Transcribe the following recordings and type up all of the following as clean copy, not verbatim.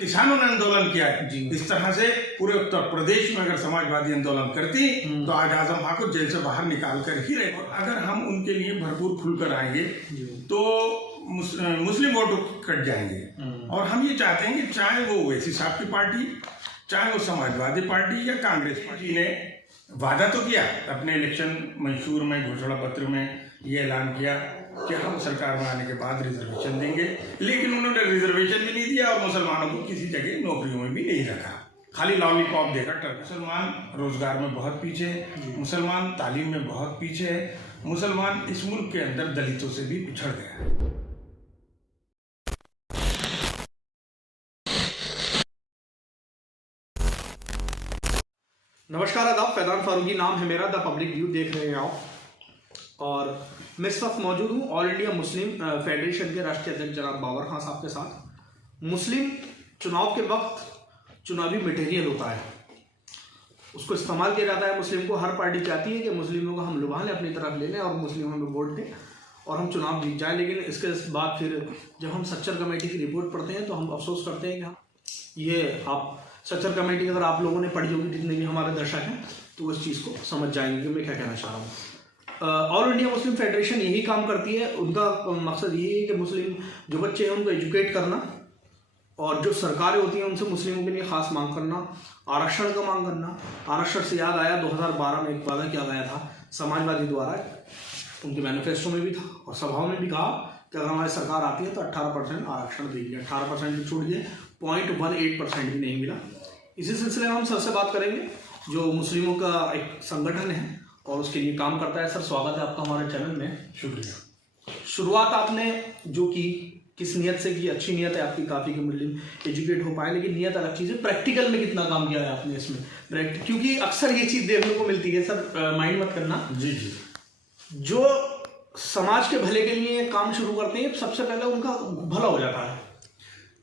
किसानों ने आंदोलन किया है। इस तरह से पूरे उत्तर प्रदेश में अगर समाजवादी आंदोलन करती तो आज आजम खां को जेल से बाहर निकाल कर ही रहे। अगर हम उनके लिए भरपूर खुलकर आएंगे तो मुस्लिम वोट कट जाएंगे। और हम ये चाहते हैं कि चाहे वो ओवैसी साहब की पार्टी, चाहे वो समाजवादी पार्टी या कांग्रेस पार्टी ने वादा तो किया अपने इलेक्शन मंशूर में, घोषणा पत्र में ये ऐलान किया कि हम सरकार में आने के बाद रिजर्वेशन देंगे, लेकिन उन्होंने रिजर्वेशन भी नहीं दिया और मुसलमानों को किसी जगह नौकरियों में भी नहीं रखा, खाली लॉलीपॉप देकर। मुसलमान रोजगार में बहुत पीछे है, मुसलमान तालीम में बहुत पीछे है, मुसलमान इस मुल्क के अंदर दलितों से भी पिछड़ गया है। नमस्कार, आदाब। फैजान फारूकी नाम है मेरा। द पब्लिक व्यू देख रहे हैं आप, और मैं इस वक्त मौजूद हूँ ऑल इंडिया मुस्लिम फेडरेशन के राष्ट्रीय अध्यक्ष जनाब बाबर खान साहब के साथ। मुस्लिम चुनाव के वक्त चुनावी मटेरियल होता है, उसको इस्तेमाल किया जाता है। मुस्लिम को हर पार्टी चाहती है कि मुस्लिमों को हम लुभा लें, अपनी तरफ ले लें और मुस्लिमों में वोट दें और हम चुनाव जीत जाएँ। लेकिन इसके बाद फिर जब हम सच्चर कमेटी की रिपोर्ट पढ़ते हैं तो हम अफसोस करते हैं कि हाँ, ये आप सच्चर कमेटी अगर आप लोगों ने पढ़ी होगी, जितने भी हमारे दर्शक हैं, तो इस चीज़ को समझ जाएंगे कि मैं क्या कहना चाह रहा हूँ। ऑल इंडिया मुस्लिम फेडरेशन यही काम करती है। उनका मकसद यही है कि मुस्लिम जो बच्चे हैं उनको एजुकेट करना, और जो सरकारें होती हैं उनसे मुस्लिमों के लिए ख़ास मांग करना, आरक्षण का मांग करना। आरक्षण से याद आया, 2012 में एक वादा किया गया था समाजवादी द्वारा, उनके मैनिफेस्टो में भी था और सभाओं में भी कहा कि अगर हमारी सरकार आती है तो 18% आरक्षण देंगे। 18% भी छोड़ दिए, 0.18% भी नहीं मिला। इसी सिलसिले में हम सर से बात करेंगे, जो मुस्लिमों का एक संगठन है और उसके लिए काम करता है। सर, स्वागत है आपका हमारे चैनल में। शुक्रिया। शुरुआत आपने जो की किस नियत से की? अच्छी नियत है आपकी काफ़ी कि मुस्लिम एजुकेट हो पाए, लेकिन नियत अलग चीज़ है। प्रैक्टिकल में कितना काम किया है आपने इसमें? क्योंकि अक्सर ये चीज़ देखने को मिलती है, सर माइंड मत करना जी जी, जो समाज के भले के लिए काम शुरू करते हैं सबसे पहले उनका भला हो जाता है।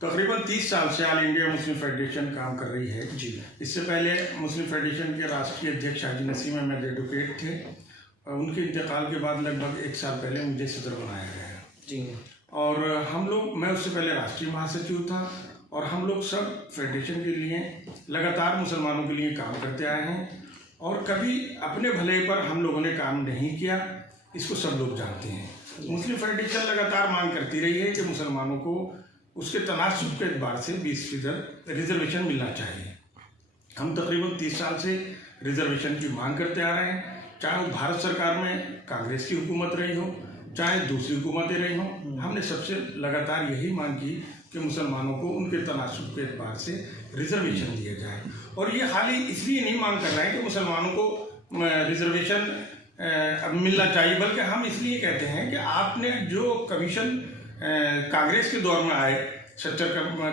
तकरीबन 30 साल से ऑल इंडिया मुस्लिम फेडरेशन काम कर रही है जी। इससे पहले मुस्लिम फेडरेशन के राष्ट्रीय अध्यक्ष हाजी नसीम अहमद एडवोकेट थे, और उनके इंतकाल के बाद लगभग 1 साल पहले मुझे सदर बनाया गया है जी। और हम लोग, मैं उससे पहले राष्ट्रीय महासचिव था, और हम लोग सब फेडरेशन के लिए लगातार मुसलमानों के लिए काम करते आए हैं, और कभी अपने भले पर हम लोगों ने काम नहीं किया, इसको सब लोग जानते हैं। मुस्लिम फेडरेशन लगातार मांग करती रही है कि मुसलमानों को उसके तनासुब के एतबार से 20% रिजर्वेशन मिलना चाहिए। हम तकरीबन 30 साल से रिजर्वेशन की मांग करते आ रहे हैं, चाहे वो भारत सरकार में कांग्रेस की हुकूमत रही हो, चाहे दूसरी हुकूमतें रही हो। हमने सबसे लगातार यही मांग की कि मुसलमानों को उनके तनासुब के एतबार से रिजर्वेशन दिया जाए। और ये खाली इसलिए नहीं मांग कर रहे हैं कि मुसलमानों को रिजर्वेशन अब मिलना चाहिए, बल्कि हम इसलिए कहते हैं कि आपने जो कमीशन कांग्रेस के दौर में आए, सच्चर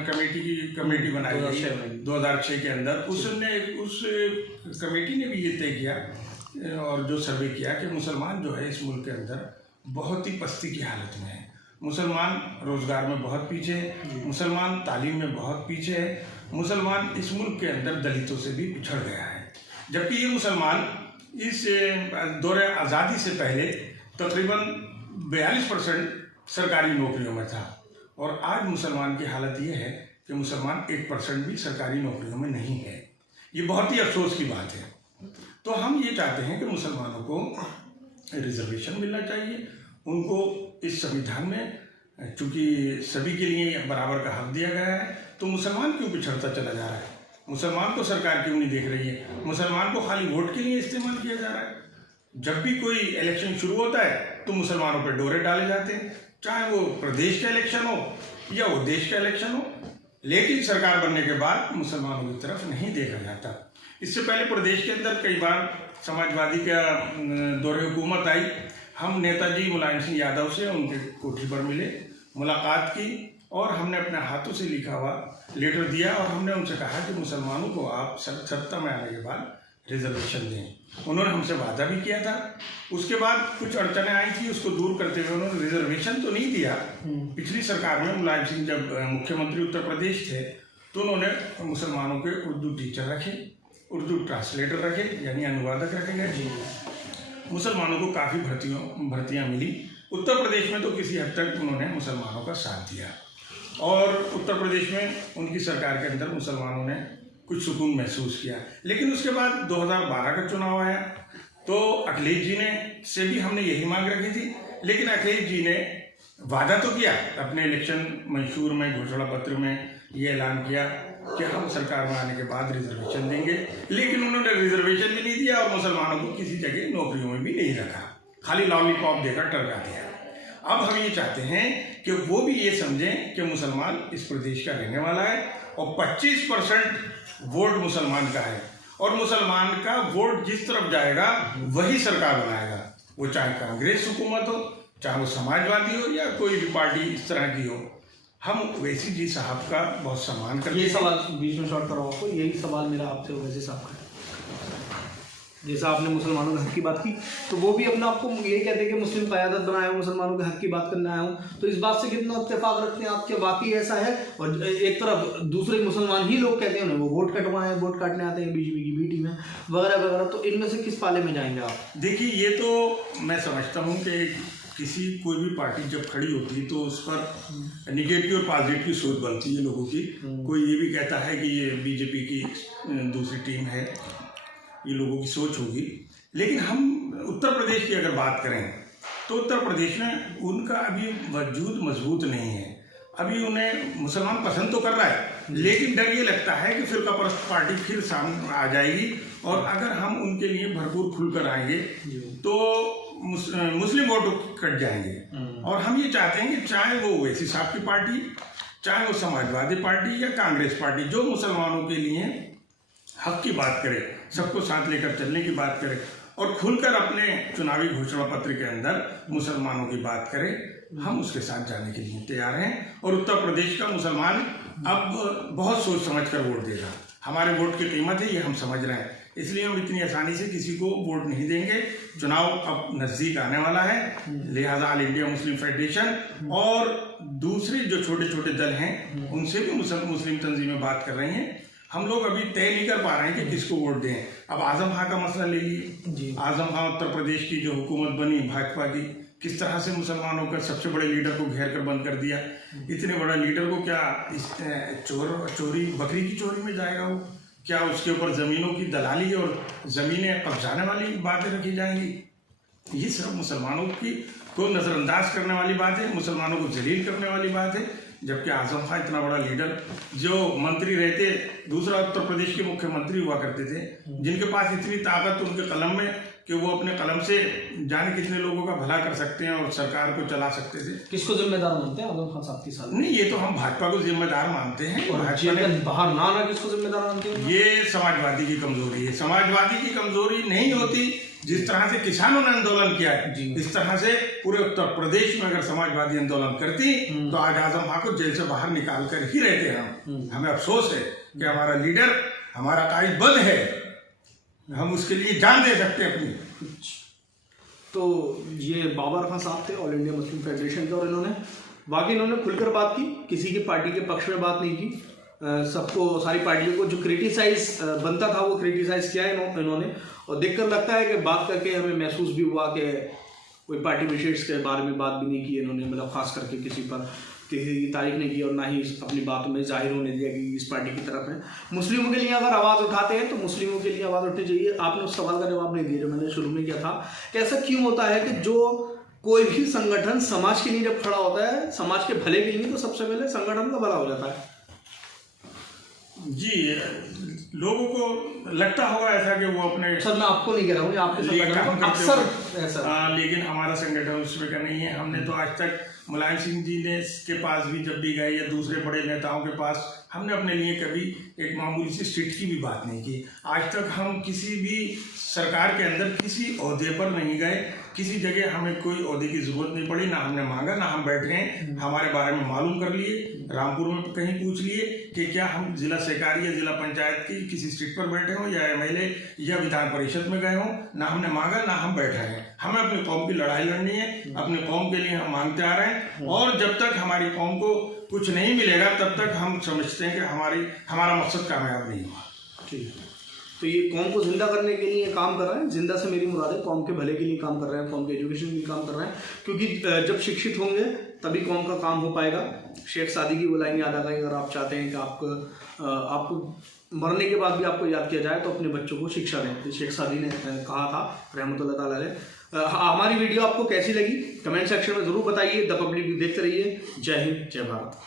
कमेटी की कमेटी बनाई गई 2006 के अंदर, उस कमेटी ने भी ये तय किया और जो सर्वे किया कि मुसलमान जो है इस मुल्क के अंदर बहुत ही पस्ती की हालत में है। मुसलमान रोजगार में बहुत पीछे है, मुसलमान तालीम में बहुत पीछे है, मुसलमान इस मुल्क के अंदर दलितों से भी पिछड़ गया है। जबकि ये मुसलमान इस दौरे आज़ादी से पहले तकरीबन 42% सरकारी नौकरियों में था, और आज मुसलमान की हालत ये है कि मुसलमान 1% भी सरकारी नौकरियों में नहीं है। ये बहुत ही अफसोस की बात है। तो हम ये चाहते हैं कि मुसलमानों को रिजर्वेशन मिलना चाहिए। उनको इस संविधान में चूँकि सभी के लिए बराबर का हक दिया गया है, तो मुसलमान क्यों पिछड़ता चला जा रहा है? मुसलमान को सरकार क्यों नहीं देख रही है? मुसलमान को खाली वोट के लिए इस्तेमाल किया जा रहा है। जब भी कोई इलेक्शन शुरू होता है तो मुसलमानों पर डोरे डाले जाते हैं, चाहे वो प्रदेश का इलेक्शन हो या वो देश का इलेक्शन हो, लेकिन सरकार बनने के बाद मुसलमानों की तरफ नहीं देखा जाता। इससे पहले प्रदेश के अंदर कई बार समाजवादी का दौरे हुकूमत आई, हम नेताजी मुलायम सिंह यादव से उनके कोठी पर मिले, मुलाकात की, और हमने अपने हाथों से लिखा हुआ लेटर दिया, और हमने उनसे कहा कि मुसलमानों को आप सत्ता में आने के बाद रिजर्वेशन दें। उन्होंने हमसे वादा भी किया था। उसके बाद कुछ अड़चनें आई थी, उसको दूर करते हुए उन्होंने रिजर्वेशन तो नहीं दिया। पिछली सरकार में मुलायम सिंह जब मुख्यमंत्री उत्तर प्रदेश थे तो उन्होंने मुसलमानों के उर्दू टीचर रखे, उर्दू ट्रांसलेटर रखे, यानी अनुवादक रखे गए जी। मुसलमानों को काफ़ी भर्तियाँ मिली। उत्तर प्रदेश में तो किसी हद तक उन्होंने मुसलमानों का साथ दिया। और उत्तर प्रदेश में उनकी सरकार के अंदर मुसलमानों ने कुछ सुकून महसूस किया। लेकिन उसके बाद 2012 का चुनाव आया तो अखिलेश जी ने से भी हमने यही मांग रखी थी, लेकिन अखिलेश जी ने वादा तो किया, अपने इलेक्शन मंशूर में घोषणा पत्र में ये ऐलान किया कि हम सरकार में आने के बाद रिजर्वेशन देंगे, लेकिन उन्होंने रिजर्वेशन भी नहीं दिया और मुसलमानों को किसी जगह नौकरियों में भी नहीं रखा, खाली लॉलीपॉप देकर टरका दिया। अब हम ये चाहते हैं कि वो भी ये समझें कि मुसलमान इस प्रदेश का रहने वाला है और 25% वोट मुसलमान का है और मुसलमान का वोट जिस तरफ जाएगा वही सरकार बनाएगा, वो चाहे कांग्रेस हुकूमत हो, चाहे वो समाजवादी हो या कोई भी पार्टी इस तरह की हो। हम ओवैसी जी साहब का बहुत सम्मान करते हैं। ये सवाल बीच में शॉर्ट कराओ आपको, यही सवाल मेरा आपसे ओवैसी साहब का है। जैसा आपने मुसलमानों के हक की बात की तो वो भी अपना आपको यही कहते हैं कि मुस्लिम क़यादत बनाया हूँ, मुसलमानों के हक की बात करने आया हूँ, तो इस बात से कितना इत्तेफाक रखते हैं आप कि वाकई ऐसा है? और एक तरफ दूसरे मुसलमान ही लोग कहते हैं उन्हें वो वोट कटवाए हैं, वोट काटने आते हैं बीजेपी की बी टीम में वगैरह वगैरह, तो इनमें से किस पाले में जाएंगे आप? देखिए, ये तो मैं समझता हूँ कि किसी कोई भी पार्टी जब खड़ी होती है तो उस पर निगेटिव और पॉजिटिव सोच बनती है लोगों की। कोई ये भी कहता है कि ये बीजेपी की दूसरी टीम है, ये लोगों की सोच होगी। लेकिन हम उत्तर प्रदेश की अगर बात करें तो उत्तर प्रदेश में उनका अभी वजूद मजबूत नहीं है। अभी उन्हें मुसलमान पसंद तो कर रहा है, लेकिन डर ये लगता है कि फिरकापरस्त पार्टी फिर सामने आ जाएगी और अगर हम उनके लिए भरपूर खुलकर आएंगे तो मुस्लिम वोट कट जाएंगे। और हम ये चाहते हैं कि चाहे वो ओवैसी साहब की पार्टी, चाहे वो समाजवादी पार्टी या कांग्रेस पार्टी, जो मुसलमानों के लिए हक की बात करे, सबको साथ लेकर चलने की बात करे और खुलकर अपने चुनावी घोषणा पत्र के अंदर मुसलमानों की बात करे, हम उसके साथ जाने के लिए तैयार हैं। और उत्तर प्रदेश का मुसलमान अब बहुत सोच समझ कर वोट देगा। हमारे वोट की कीमत है ये हम समझ रहे हैं, इसलिए हम इतनी आसानी से किसी को वोट नहीं देंगे। चुनाव अब नज़दीक आने वाला है, लिहाजा ऑल इंडिया मुस्लिम फेडरेशन और दूसरे जो छोटे छोटे दल हैं उनसे भी मुस्लिम तंजीमें बात कर रही हैं। हम लोग अभी तय नहीं कर पा रहे हैं कि किसको वोट दें। अब आजम खां का मसला ले लीजिए। आजम खां उत्तर प्रदेश की जो हुकूमत बनी भाजपा की, किस तरह से मुसलमानों का सबसे बड़े लीडर को घेर कर बंद कर दिया। इतने बड़ा लीडर को क्या इस चोरी बकरी की चोरी में जाएगा वो? क्या उसके ऊपर ज़मीनों की दलाली और ज़मीनें कब्जाने वाली बातें रखी जाएंगी? ये सिर्फ मुसलमानों को नज़रअंदाज करने वाली बात है, मुसलमानों को जलील करने वाली बात है। जबकि आजम खां इतना बड़ा लीडर, जो मंत्री रहते, दूसरा उत्तर प्रदेश के मुख्यमंत्री हुआ करते थे, जिनके पास इतनी ताकत उनके कलम में कि वो अपने कलम से जाने कितने लोगों का भला कर सकते हैं और सरकार को चला सकते थे। किसको जिम्मेदार मानते हैं आजम खान साहब की साल? नहीं, ये तो हम भाजपा को जिम्मेदार मानते हैं। बाहर ना आना किसको जिम्मेदार मानते हैं? ये समाजवादी की कमजोरी है। समाजवादी की कमजोरी नहीं होती, जिस तरह से किसानों ने आंदोलन किया है, इस तरह से पूरे उत्तर प्रदेश में अगर समाजवादी आंदोलन करती तो आज आजम खां को जेल से बाहर निकाल कर ही रहते हैं। हमें अफसोस है कि हमारा लीडर, हमारा कायद बंद है, हम उसके लिए जान दे सकते हैं अपनी। तो ये बाबर खां साहब थे ऑल इंडिया मुस्लिम फेडरेशन के, और इन्होंने खुलकर बात की, किसी की पार्टी के पक्ष में बात नहीं की। सबको, सारी पार्टियों को जो क्रिटिसाइज बनता था वो क्रिटिसाइज किया इन्होंने। और देखकर लगता है कि बात करके हमें महसूस भी हुआ कि कोई पार्टी विशेष के बारे में बात भी नहीं की इन्होंने, मतलब खास करके किसी पर किसी की तारीफ नहीं की और ना ही अपनी बातों में जाहिर होने दिया कि इस पार्टी की तरफ है। मुस्लिमों के लिए अगर आवाज़ उठाते हैं तो मुस्लिमों के लिए आवाज़ उठनी चाहिए। आपने उस सवाल का जवाब नहीं दिया जो मैंने शुरू में किया था कि ऐसा क्यों होता है कि जो कोई भी संगठन समाज के लिए जब खड़ा होता है, समाज के भले के लिए, तो सबसे पहले संगठन का भला हो जाता है। जी, लोगों को लगता होगा ऐसा कि वो अपने, सर मैं आपको नहीं कह रहा हूँ, आपके संगठन को अक्सर ऐसा, लेकिन हमारा संगठन उसमें का नहीं है। हमने तो आज तक मुलायम सिंह जी ने के पास भी जब भी गए या दूसरे बड़े नेताओं के पास, हमने अपने लिए कभी एक मामूली सी सीट की भी बात नहीं की। आज तक हम किसी भी सरकार के अंदर किसी ओहदे पर नहीं गए, किसी जगह हमें कोई ओहदे की जरूरत नहीं पड़ी, ना हमने मांगा, ना हम बैठ गए। हमारे बारे में मालूम कर लिए, रामपुर में कहीं पूछ लिए कि क्या हम जिला सहकारी या जिला पंचायत की किसी सीट पर बैठे हों या MLA या विधान परिषद में गए हों, ना हमने मांगा, ना हम बैठे हैं। हमें अपनी कौम की लड़ाई लड़नी है, अपने कौम के लिए हम मांगते आ रहे हैं और जब तक हमारी कौम को कुछ नहीं मिलेगा तब तक हम समझते हैं कि हमारा मकसद कामयाब नहीं हुआ। ठीक है, तो ये कौम को जिंदा करने के लिए काम कर रहे हैं। जिंदा से मेरी मुराद है कौम के भले के लिए काम कर रहे हैं, कौम के एजुकेशन के लिए काम कर रहे हैं, क्योंकि जब शिक्षित होंगे तभी कौम का काम हो पाएगा। शेख सादी की वो लाइन याद आ गई, अगर आप चाहते हैं कि आपको मरने के बाद भी आपको याद किया जाए तो अपने बच्चों को शिक्षा दें, शेख सादी ने कहा था रहमतुल्लाह ताला अलैह। हमारी वीडियो आपको कैसी लगी कमेंट सेक्शन में ज़रूर बताइए। द पब्लिक व्यू देखते रहिए। जय हिंद, जय भारत।